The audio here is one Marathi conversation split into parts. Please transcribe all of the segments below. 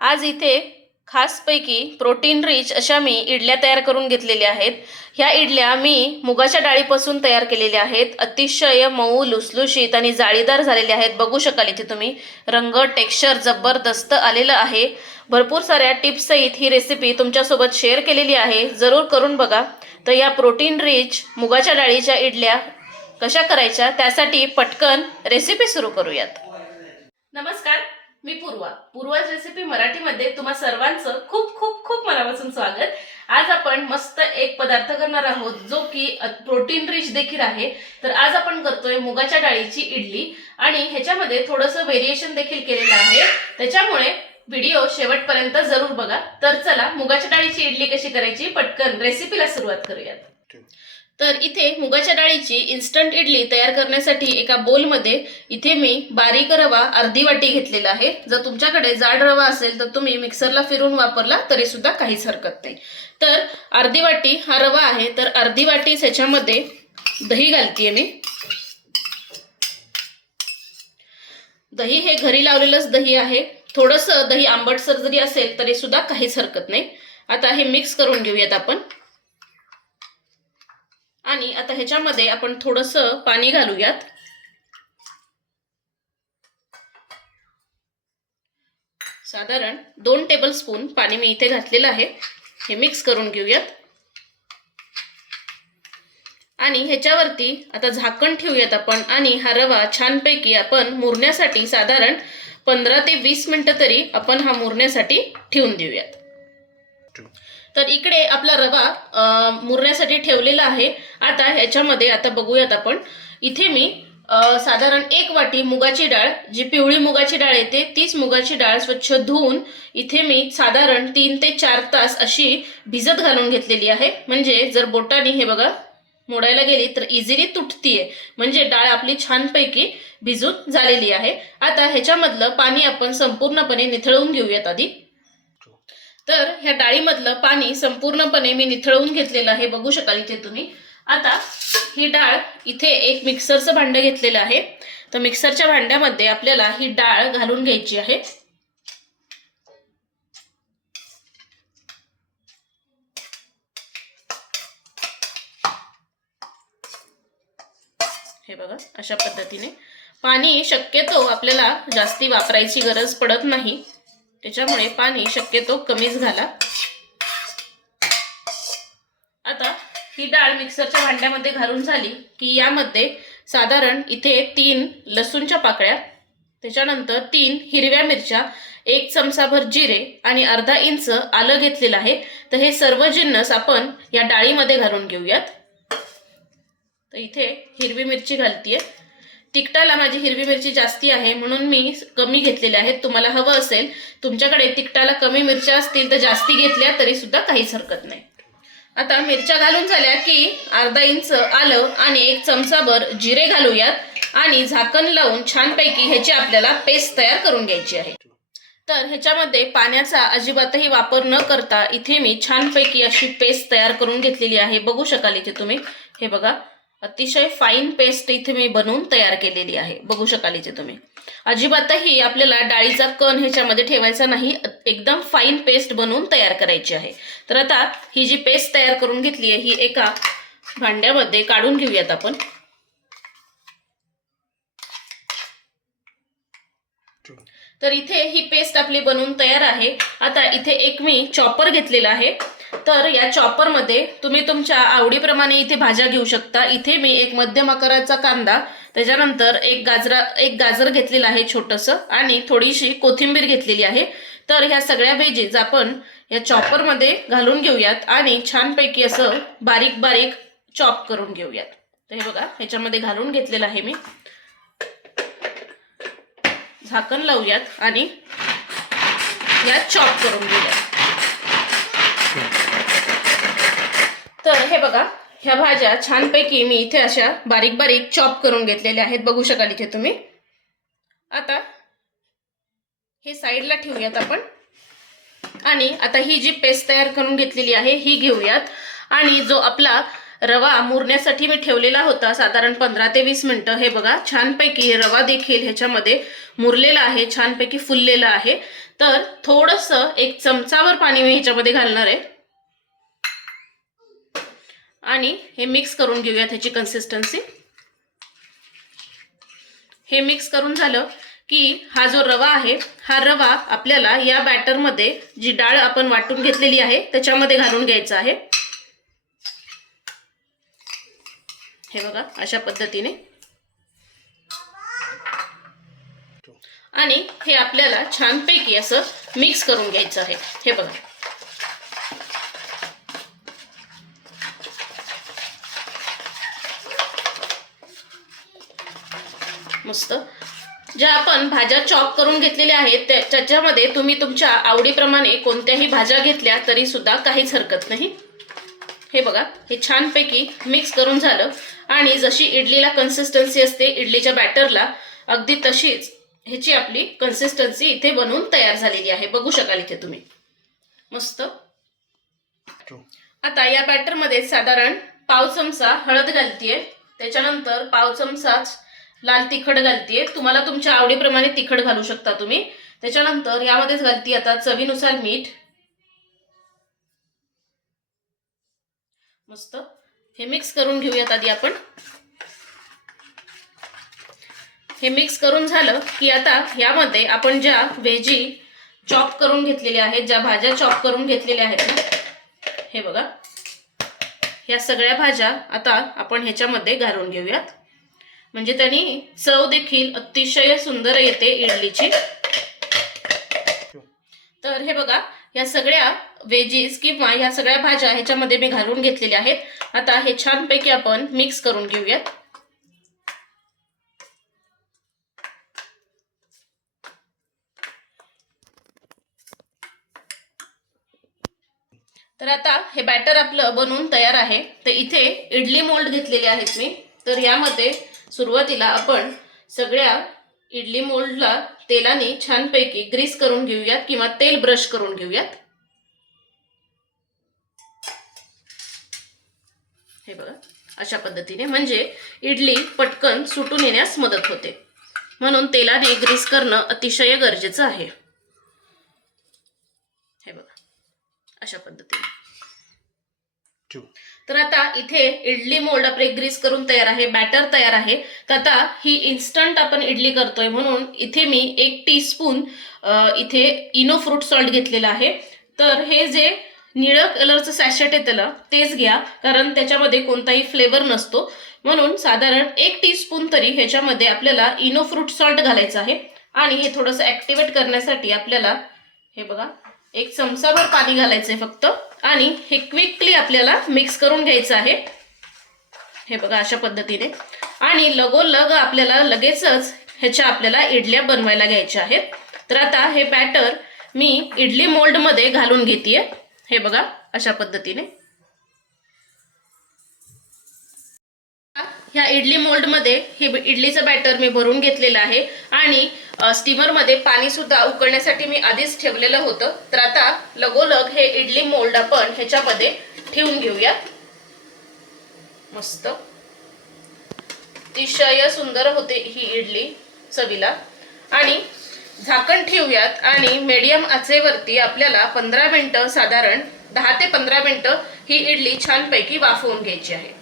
आज इथे खासपैकी प्रोटीन रिच अशा मी इडल्या तयार करून घेतलेल्या आहेत. ह्या इडल्या मी मुगाच्या डाळीपासून तयार केलेल्या आहेत. अतिशय मऊ लुसलुशीत आणि जाळीदार झालेल्या आहेत. बघू शकाल इथे तुम्ही. रंग टेक्स्चर जबरदस्त आलेलं आहे. भरपूर साऱ्या टिप्ससहित ही रेसिपी तुमच्यासोबत शेअर केलेली आहे. जरूर करून बघा. तर या प्रोटीन रिच मुगाच्या डाळीच्या इडल्या कशा करायच्या त्यासाठी पटकन रेसिपी सुरू करूयात. नमस्कार. मी पूर्वा. पूर्वाज रेसिपी मराठीमध्ये तुम्हा सर्वांचं खूप खूप खूप मनापासून स्वागत. आज आपण मस्त एक पदार्थ करणार आहोत जो की प्रोटीन रिच देखील आहे. तर आज आपण करतोय मुगाच्या डाळीची इडली. आणि ह्याच्यामध्ये थोडंसं व्हेरिएशन देखील केलेलं आहे. त्याच्यामुळे व्हिडिओ शेवटपर्यंत जरूर बघा. तर चला मुगाच्या डाळीची इडली कशी करायची? पटकन रेसिपीला सुरुवात करूयात. तर इथे मुगाच्या डाळीची इन्स्टंट इडली तयार करण्यासाठी एका बोलमध्ये इथे मी बारीक रवा अर्धी वाटी घेतलेला आहे. जर तुमच्याकडे जाड रवा असेल तर तुम्ही मिक्सरला फिरून वापरला तरी सुद्धा काहीच हरकत नाही. तर अर्धी वाटी हा रवा आहे. तर अर्धी वाटी ह्याच्यामध्ये दही घालतीये मी. दही हे घरी लावलेलंच दही आहे. थोडंसं दही आंबटसर जरी असेल तरी सुद्धा काहीच हरकत नाही. आता हे मिक्स करून घेऊयात आपण. आणि आता ह्याच्यामध्ये आपण थोडंसं पाणी घालूयात. साधारण दोन टेबल स्पून पाणी मी इथे घातलेलं आहे. हे मिक्स करून घेऊयात. आणि ह्याच्यावरती आता झाकण ठेवूयात आपण आणि हा रवा छानपैकी आपण मुरण्यासाठी साधारण पंधरा ते वीस मिनटं तरी आपण हा मुरण्यासाठी ठेवून देऊयात. तर इकडे आपला रवा मुरण्यासाठी ठेवलेला आहे. आता ह्याच्यामध्ये आता बघूयात आपण. इथे मी साधारण एक वाटी मुगाची डाळ जी पिवळी मुगाची डाळ येते तीच मुगाची डाळ स्वच्छ धुवून इथे मी साधारण तीन ते चार तास अशी भिजत घालून घेतलेली आहे. म्हणजे जर बोटाने हे बघा मोडायला गेली तर इझिली तुटतीये. म्हणजे डाळ आपली छानपैकी भिजून झालेली आहे. आता ह्याच्यामधलं पाणी आपण संपूर्णपणे निथळवून घेऊयात आधी. तर ह्या डाळीमधलं पाणी संपूर्णपणे मी निथळवून घेतलेलं आहे. बघू शकाल इथे तुम्ही. आता ही डाळ इथे एक मिक्सरचं भांडं घेतलेलं आहे. तर मिक्सरच्या भांड्यामध्ये आपल्याला ही डाळ घालून घ्यायची आहे. हे बघा अशा पद्धतीने. पाणी शक्यतो आपल्याला जास्ती वापरायची गरज पडत नाही. त्याच्यामुळे पाणी शक्यतो कमीच घाला. आता ही डाळ मिक्सरच्या भांड्यामध्ये घालून झाली की यामध्ये साधारण इथे तीन लसूणच्या पाकळ्या त्याच्यानंतर तीन हिरव्या मिरच्या एक चमचाभर जिरे आणि अर्धा इंच आलं घेतलेलं आहे. तर हे सर्व जिन्नस आपण या डाळीमध्ये घालून घेऊयात. तर इथे हिरवी मिरची घालतीये. तिखटाला माझी हिरवी मिरची जास्ती आहे म्हणून मी कमी घेतलेल्या आहेत. तुम्हाला हवं असेल तुमच्याकडे तिखटाला कमी मिरच्या असतील तर जास्ती घेतल्या तरी सुद्धा काहीच हरकत नाही. आता मिरच्या घालून झाल्या की अर्धा इंच आलं आणि एक चमचाभर जिरे घालूयात आणि झाकण लावून छानपैकी ह्याची आपल्याला पेस्ट तयार करून घ्यायची आहे. तर ह्याच्यामध्ये पाण्याचा अजिबातही वापर न करता इथे मी छानपैकी अशी पेस्ट तयार करून घेतलेली आहे. बघू शकाल इथे तुम्ही. हे बघा. अतिशय फाईन पेस्ट इथे मी बनवून तयार केलेली आहे. बघू शकाल इथे तुम्ही. अजिबातही आपल्याला डाळीचा कण ह्याच्यामध्ये ठेवायचा नाही. एकदम फाईन पेस्ट बनवून तयार करायची आहे. तर आता ही जी पेस्ट तयार करून घेतली आहे ही एका भांड्यामध्ये काढून घेऊयात आपण. तर इथे ही पेस्ट आपली बनवून तयार आहे. आता इथे एक मी चॉपर घेतलेला आहे. तर या चॉपरमध्ये तुम्ही तुमच्या आवडीप्रमाणे इथे भाज्या घेऊ शकता. इथे मी एक मध्यम आकाराचा कांदा त्याच्यानंतर एक गाजरा एक गाजर घेतलेलं आहे छोटंसं आणि थोडीशी कोथिंबीर घेतलेली आहे. तर ह्या सगळ्या व्हेजीज आपण या चॉपरमध्ये घालून घेऊयात आणि छानपैकी असं बारीक बारीक चॉप करून घेऊयात. तर हे बघा ह्याच्यामध्ये घालून घेतलेलं आहे मी. झाकण लावूयात आणि या चॉप करून घेऊयात. तर हे बघा ह्या भाज्या छानपैकी मी इथे अशा बारीक बारीक चॉप करून घेतलेल्या आहेत. बघू शकाल इथे तुम्ही. आता हे साईडला ठेवूयात आपण. आणि आता ही जी पेस्ट तयार करून घेतलेली आहे ही घेऊयात. आणि जो आपला रवा मुरण्यासाठी मी ठेवलेला होता साधारण पंधरा ते वीस मिनटं हे बघा छानपैकी रवा देखील ह्याच्यामध्ये मुरलेला आहे छानपैकी फुललेला आहे. तर थोडंसं एक चमचावर पाणी मी ह्याच्यामध्ये घालणार आहे. आणि हे मिक्स करून घेऊया ह्याची कन्सिस्टन्सी हे मिक्स करून झालं की हा जो रवा आहे हा रवा आपल्याला या बॅटरमध्ये जी डाळ आपण वाटून घेतलेली आहे त्याच्यामध्ये घालून घ्यायचा आहे. हे बघा अशा पद्धतीने. आणि हे आपल्याला छानपैकी असं मिक्स करून घ्यायचं आहे. हे बघा. मस्त. ज्या आपण भाज्या चॉप करून घेतलेल्या आहेत त्या- त्याच्यामध्ये तुम्ही तुमच्या आवडीप्रमाणे कोणत्याही भाज्या घेतल्या तरी सुद्धा काहीच हरकत नाही. हे बघा हे छानपैकी मिक्स करून झालं. आणि जशी इडलीला कन्सिस्टन्सी असते इडलीच्या बॅटरला अगदी तशीच ह्याची आपली कन्सिस्टन्सी इथे बनवून तयार झालेली आहे. बघू शकाल इथे तुम्ही. मस्त. आता या बॅटरमध्ये साधारण पाव चमचा हळद घालतीये. त्याच्यानंतर पाव चमचाच लाल तिखट घालतीये. तुम्हाला तुमच्या आवडीप्रमाणे तिखट घालू शकता तुम्ही. त्याच्यानंतर यामध्येच घालती आता चवीनुसार मीठ. मस्त. हे मिक्स करून घेऊयात आधी आपण. हे मिक्स करून झालं की आता यामध्ये आपण ज्या व्हेजी चॉप करून घेतलेल्या आहेत ज्या भाज्या चॉप करून घेतलेल्या आहेत हे बघा. ह्या सगळ्या भाज्या आता आपण ह्याच्यामध्ये घालून घेऊयात. म्हणजे त्यांनी चव देखील अतिशय सुंदर येते इडलीची. तर हे बघा या सगळ्या वेजीस किंवा या सगळ्या भाज्या ह्याच्यामध्ये मी घालून घेतलेल्या आहेत. आता हे छानपैकी आपण मिक्स करून घेऊयात. तर आता हे बॅटर आपलं बनवून तयार आहे. तर इथे इडली मोल्ड घेतलेले आहेत मी. तर यामध्ये सुरुवातीला आपण सगळ्या इडली मोल्डला तेलाने छानपैकी ग्रीस करून घेऊयात किंवा तेल ब्रश करून घेऊयात. हे बघा अशा पद्धतीने. म्हणजे इडली पटकन सुटून येण्यास मदत होते. म्हणून तेलाने ग्रीस करणं अतिशय गरजेचं आहे. हे बघा अशा पद्धतीने. तर आता इथे इडली मोल्ड आपले ग्रीस करून तयार आहे बॅटर तयार आहे. तर आता ही इन्स्टंट आपण इडली करतोय म्हणून इथे मी एक टीस्पून इथे इनो फ्रूट सॉल्ट घेतलेला आहे. तर हे जे निळं कलरचं सॅशेट आहे त्याला तेच घ्या कारण त्याच्यामध्ये कोणताही फ्लेवर नसतो. म्हणून साधारण एक टीस्पून तरी ह्याच्यामध्ये आपल्याला इनो फ्रूट सॉल्ट घालायचं आहे. आणि हे थोडंसं ॲक्टिवेट करण्यासाठी आपल्याला हे बघा एक चमचाभर पाणी घालायचं आहे फक्त. आणि हे क्विकली आपल्याला मिक्स करून घ्यायचं आहे. हे बघा अशा पद्धतीने. आणि लगोलग आपल्याला लगेचच ह्याच्या आपल्याला इडल्या बनवायला घ्यायच्या आहेत. तर आता हे बॅटर मी इडली मोल्डमध्ये घालून घेते हे बघा अशा पद्धतीने. ह्या इडली मोल्डमध्ये हे इडलीचं बॅटर मी भरून घेतलेलं आहे. आणि स्टीमरमध्ये पाणी सुद्धा उकळण्यासाठी मी आधीच ठेवलेलं होतं. तर आता लगोलग हे इडली मोल्ड आपण ह्याच्यामध्ये ठेवून घेऊयात मस्त. अतिशय सुंदर होते ही इडली चवीला. आणि झाकण ठेवूयात आणि मीडियम आचेवरती आपल्याला पंधरा मिनटं साधारण दहा ते पंधरा मिनटं ही इडली छानपैकी वाफवून घ्यायची आहे.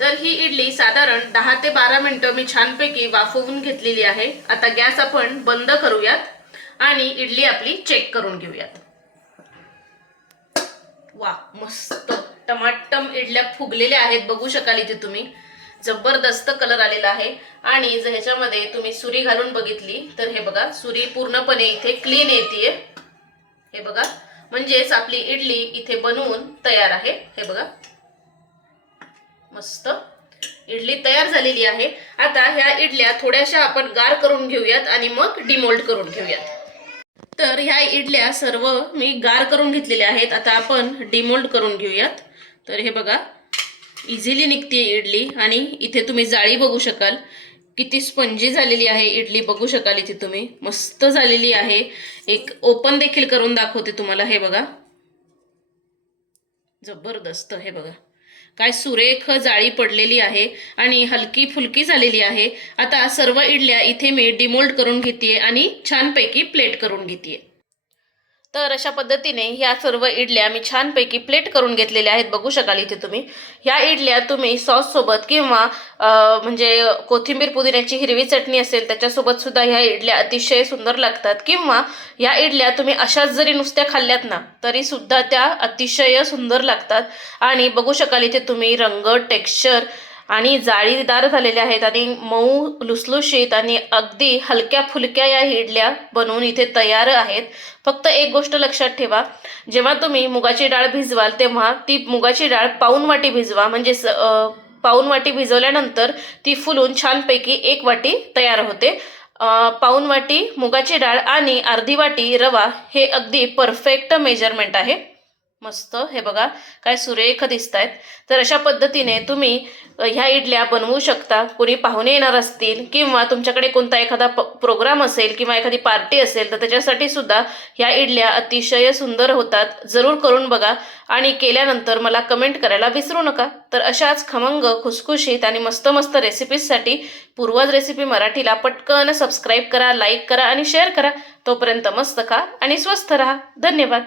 तर ही इडली साधारण दहा ते बारा मिनटं मी छानपैकी वाफवून घेतलेली आहे. आता गॅस आपण बंद करूयात आणि इडली आपली चेक करून घेऊयात. वा मस्त. टमाटम इडल्या फुगलेल्या आहेत. बघू शकाल इथे तुम्ही. जबरदस्त कलर आलेला आहे. आणि जर ह्याच्यामध्ये तुम्ही सुरी घालून बघितली तर हे बघा सुरी पूर्णपणे इथे क्लीन येते हे बघा म्हणजेच आपली इडली इथे बनवून तयार आहे. हे बघा. मस्त. इडली तयार झालेली आहे. आता ह्या इडल्या थोड्याशा आपण गार करून घेऊयात आणि मग डिमोल्ड करून घेऊयात. तर ह्या इडल्या सर्व मी गार करून घेतलेल्या आहेत. आता आपण डिमोल्ड करून घेऊयात. तर हे बघा इझिली निघते इडली आणि इथे तुम्ही जाळी बघू शकाल. किती स्पंजी झालेली आहे इडली बघू शकाल इथे तुम्ही. मस्त झालेली आहे. एक ओपन देखील करून दाखवते तुम्हाला. हे बघा. जबरदस्त हे बघा. काय सुरेख जाळी पडलेली आहे आणि हलकी फुलकी झालेली आहे. आता सर्व इडल्या इथे मी डिमोल्ड करून घेते आणि छानपैकी प्लेट करून घेते तर अशा पद्धतीने ह्या सर्व इडल्या मी छानपैकी प्लेट करून घेतलेल्या आहेत. बघू शकाल इथे तुम्ही. ह्या इडल्या तुम्ही सॉससोबत किंवा म्हणजे कोथिंबीर पुदिन्याची हिरवी चटणी असेल त्याच्यासोबत सुद्धा ह्या इडल्या अतिशय सुंदर लागतात. किंवा ह्या इडल्या तुम्ही अशाच जरी नुसत्या खाल्ल्यात ना तरी सुद्धा त्या अतिशय सुंदर लागतात. आणि बघू शकाल इथे तुम्ही रंग टेक्स्चर आणि जाळीदार झालेल्या आहेत आणि मऊ लुसलुशीत आणि अगदी हलक्या फुलक्या या हिडल्या बनवून इथे तयार आहेत. फक्त एक गोष्ट लक्षात ठेवा जेव्हा तुम्ही मुगाची डाळ भिजवाल तेव्हा ती मुगाची डाळ पाऊन वाटी भिजवा. म्हणजे स- पाऊन वाटी भिजवल्यानंतर ती फुलून छानपैकी एक वाटी तयार होते. अ, पाऊन वाटी मुगाची डाळ आणि अर्धी वाटी रवा हे अगदी परफेक्ट मेजरमेंट आहे. मस्त. हे बघा काय सुरेख दिसत आहेत तर अशा पद्धतीने तुम्ही ह्या इडल्या बनवू शकता. कोणी पाहुणे येणार असतील किंवा तुमच्याकडे कोणता एखादा प प्रोग्राम असेल किंवा एखादी पार्टी असेल तर त्याच्यासाठी सुद्धा ह्या इडल्या अतिशय सुंदर होतात. जरूर करून बघा. आणि केल्यानंतर मला कमेंट करायला विसरू नका. तर अशाच खमंग खुसखुशीत आणि मस्त मस्त रेसिपीजसाठी पूर्वज रेसिपी मराठीला पटकन सबस्क्राईब करा लाईक करा आणि शेअर करा. तोपर्यंत मस्त खा आणि स्वस्थ राहा. धन्यवाद.